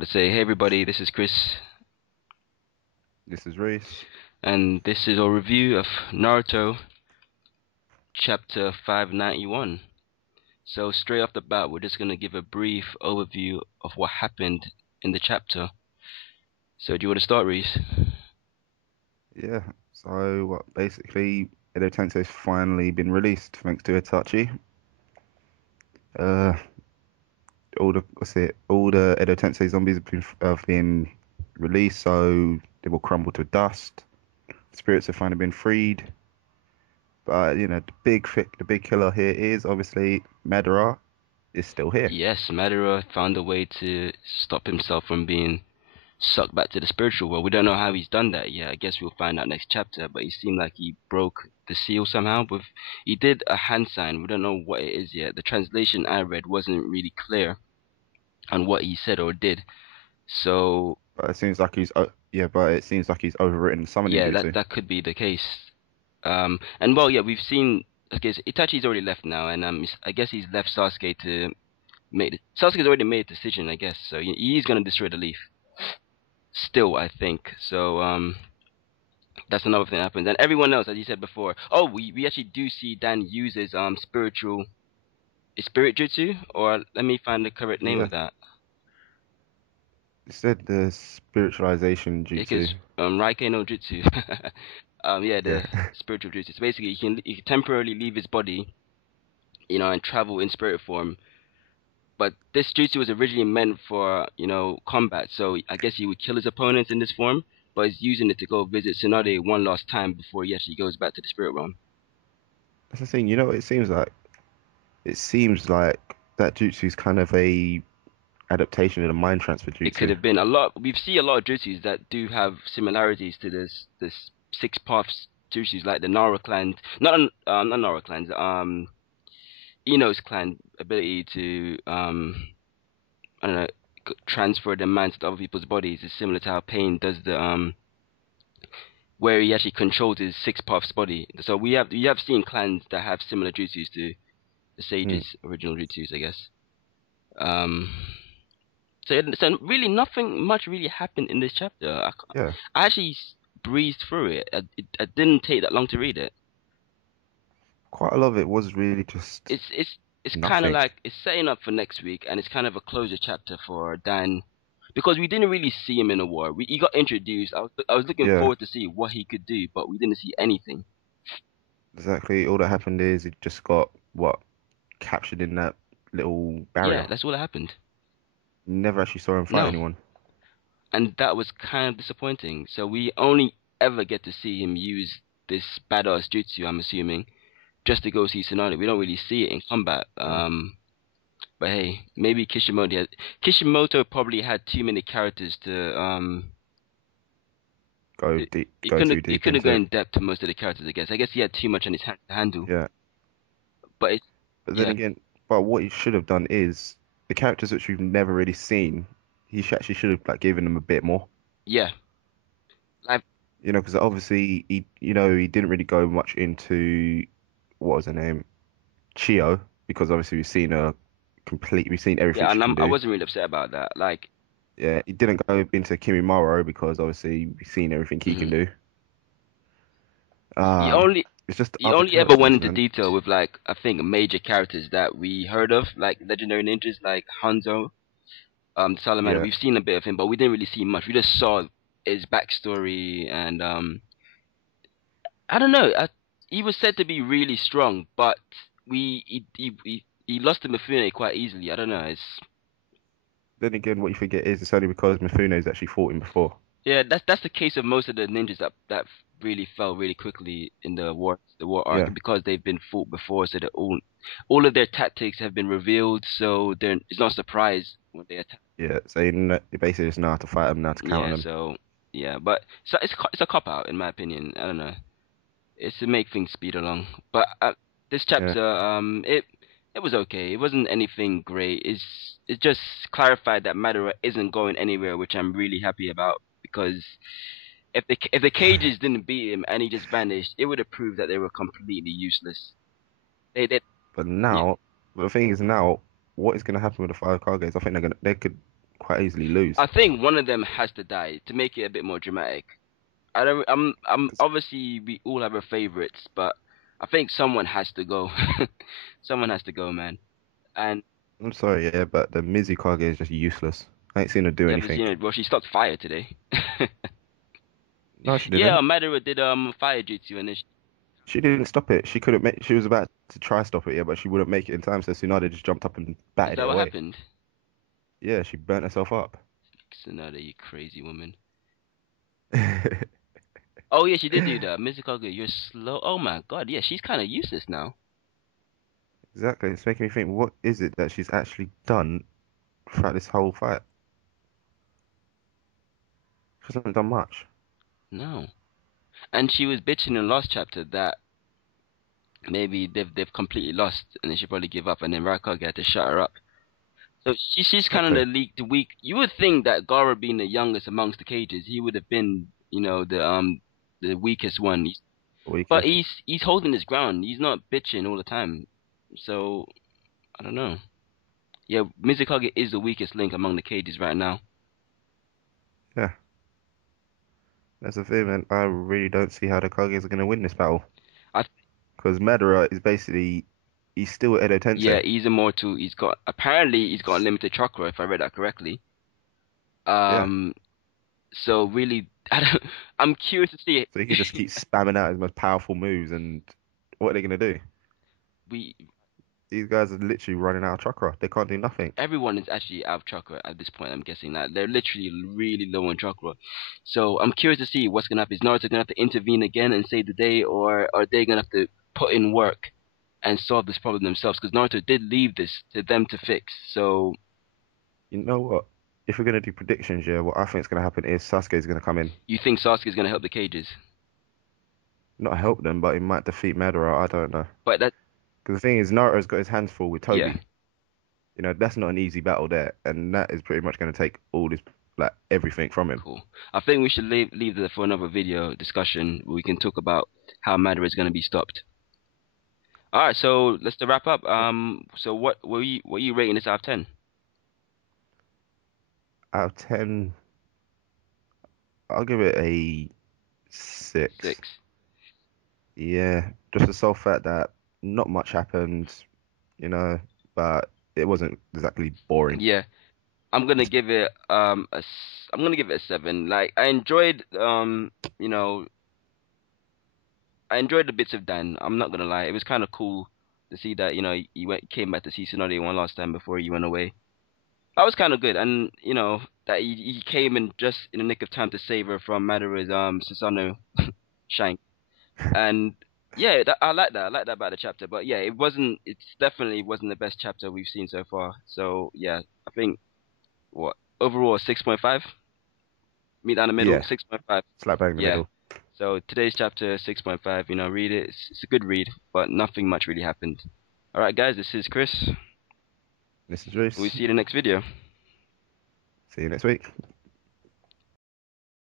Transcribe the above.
To say, hey everybody, this is Chris, This is Reese. and this is our review of Naruto chapter 591. So, straight off the bat, we're just gonna give a brief overview of what happened in the chapter. So, do you want to start, Reese? Yeah. So basically, Edo Tense's finally been released thanks to Itachi. Uh, all the Edo Tensei zombies have been released, so they will crumble to dust. Spirits have finally been freed. But the big killer here is obviously Madara is still here. Yes, Madara found a way to stop himself from being sucked back to the spiritual world. We don't know how he's done that yet. I guess we'll find out next chapter, but he seemed like he broke the seal somehow. He did a hand sign. We don't know what it is yet. The translation I read wasn't really clear on what he said or did. So But it seems like he's overwritten the summoning yeah, jutsu. that could be the case. And well, yeah, we've seen. Okay, so Itachi's already left now, and I guess he's left Sasuke to make. Sasuke's already made a decision, I guess. So he's gonna destroy the leaf. Still, I think. So that's another thing that happens. And everyone else, as you said before. Oh, we actually do see Dan use his spirit jutsu, or let me find the correct name Yeah. of that. It said the spiritualization Because jutsu. Raikei no Jutsu. Yeah, the Yeah. spiritual jutsu. So basically, he can temporarily leave his body, and travel in spirit form. But this jutsu was originally meant for, combat. So I guess he would kill his opponents in this form, but he's using it to go visit Tsunade one last time before he actually goes back to the spirit realm. That's the thing. You know what it seems like? It seems like that jutsu is kind of a adaptation of the mind transfer It could jutsu. have been a lot. We've seen a lot of jutsus that do have similarities to this six paths jutsus, like the Nara clan, not Nara clans, Ino's clan ability to I don't know, transfer the minds to other people's bodies is similar to how Pain does the where he actually controls his six paths body. So we have seen clans that have similar jutsus to the Hmm. sages' original jutsus, I guess. Um, so really nothing much really happened in this chapter. Yeah, I actually breezed through it. I didn't take that long to read it. quite a lot of it was really just It's kind of nothing. like it's setting up for next week, and it's kind of a closure chapter for Dan, because we didn't really see him in a war. He got introduced. I was looking Yeah, forward to see what he could do, but we didn't see anything. exactly. All that happened is it just got what captured in that little Yeah, barrier. that's what happened. Never actually saw him fight No, anyone. and that was kind of disappointing. So we only ever get to see him use this badass jutsu, I'm assuming, just to go see Tsunade. We don't really see it in combat. Yeah. But hey, maybe Kishimoto probably had too many characters to he Go couldn't too he deep couldn't go into it. in depth to most of the characters. I guess he had too much on his hand to handle. Yeah, But but then yeah, again, but what he should have done is the characters which we've never really seen. Actually should have like given them a bit more. yeah, like Because obviously he didn't really go much into what was her name, Chio, because obviously we've seen everything yeah, she and can I do. wasn't really upset about that. Like, Yeah, he didn't go into Kimimaro because obviously we've seen everything he can mhm. do. he Um, only it's just the he other only ever went characters, into man. detail with, like, I think major characters that we heard of, like legendary ninjas like Hanzo, the Salamander. Yeah, We've seen a bit of him, but we didn't really see much. We just saw his backstory, and I don't know. He was said to be really strong, but he lost to Mifune quite easily. I don't know. It's then again, what you forget is it's only because Mifune's actually fought him before. Yeah, that's the case of most of the ninjas that really fell really quickly in the war arc, Yeah, because they've been fought before, so that all of their tactics have been revealed. So it's not a surprise when they attack. yeah. So you basically just know how to fight them, know how to counter Yeah, them. so yeah, but so it's a cop out in my opinion. I don't know. It's to make things speed along. But this Yeah, chapter, it was okay. It wasn't anything great. It just clarified that Madara isn't going anywhere, which I'm really happy about, because if the cages didn't beat him and he just vanished, it would have proved that they were completely useless. Yeah, but now, but the thing is now, what is going to happen with the five car gates? I think they could. quite easily lose. I think one of them has to die to make it a bit more dramatic. I don't. I'm 'Cause obviously we all have our favorites, but I think someone has to go. Someone has to go, man. And I'm sorry, yeah, but the Mizukage is just useless. I ain't seen her do you haven't anything. seen it. Well, she stopped fire today. No, she Yeah, didn't. Madara did fire jutsu, and She didn't stop it. She couldn't make. She was about to try stop it, yeah, but she wouldn't make it in time. So Tsunade just jumped up and is batted that it what away. happened? Yeah, she burnt herself up. Sonata, you crazy woman. Oh yeah, she did do that. Mizukage, you're slow. Oh my God, yeah, she's kind of useless now. Exactly. It's making me think, what is it that she's actually done throughout this whole fight? She hasn't done much. No, and she was bitching in the last chapter that maybe they've completely lost and they should probably give up, and then Raikage had to shut her up. So she's kind of Exactly. the weak. You would think that Gara being the youngest amongst the cages, he would have been, the weakest one. But Weakest. he's holding his ground. He's not bitching all the time. So I don't know. Yeah, Mizukage is the weakest link among the cages right now. Yeah, that's the thing, man. I really don't see how the Kages are going to win this battle. I Because Madara is basically, he's still Edo Yeah, Tensei. he's immortal. He's got unlimited chakra if I read that correctly. Yeah. Um, so really, I'm curious to see. So he can just keep spamming out his most powerful moves, and what are they going to do? We These guys are literally running out of chakra. They can't do nothing. Everyone is actually out of chakra at this point. I'm guessing that they're literally really low on chakra. So I'm curious to see what's gonna happen. Is Naruto gonna have to intervene again and save the day, or are they gonna have to put in work and solve this problem themselves? Because Naruto did leave this to them to fix. So You know what? If we're going to do predictions, yeah, what I think is going to happen is Sasuke's going to come in. you think Sasuke's gonna help the cages? Not help them, but he might defeat Madara. I don't know. But that, Because the thing is, Naruto's got his hands full with yeah, Toby. You know, that's not an easy battle there. And that is pretty much going to take all this, like, everything from him. cool. I think we should leave that for another video discussion. Where we can talk about how Madara is gonna be stopped. All right, so let's to wrap up. So what are you rating this out of 10? Out of 10, I'll give it a 6. 6. Yeah, just the sole fact that not much happened, you know, but it wasn't exactly boring. Yeah. I'm gonna give it I'm gonna give it a 7. Like you know I enjoyed the bits of Dan. I'm not gonna lie, it was kind of cool to see that came back to see Tsunade one last time before he went away. That was kind of good, and that he came in just in the nick of time to save her from Madara's Susanoo shank. And yeah, I like that. I like that about the chapter. But yeah, it's definitely wasn't the best chapter we've seen so far. So yeah, I think what overall 6.5. Meet down the middle, Yeah, 6.5. slap bang in the Yeah. middle. So today's chapter 6.5. Read it. It's a good read, but nothing much really happened. All right, guys. This is Chris. This is We'll Reese. see you in the next video. See you next week.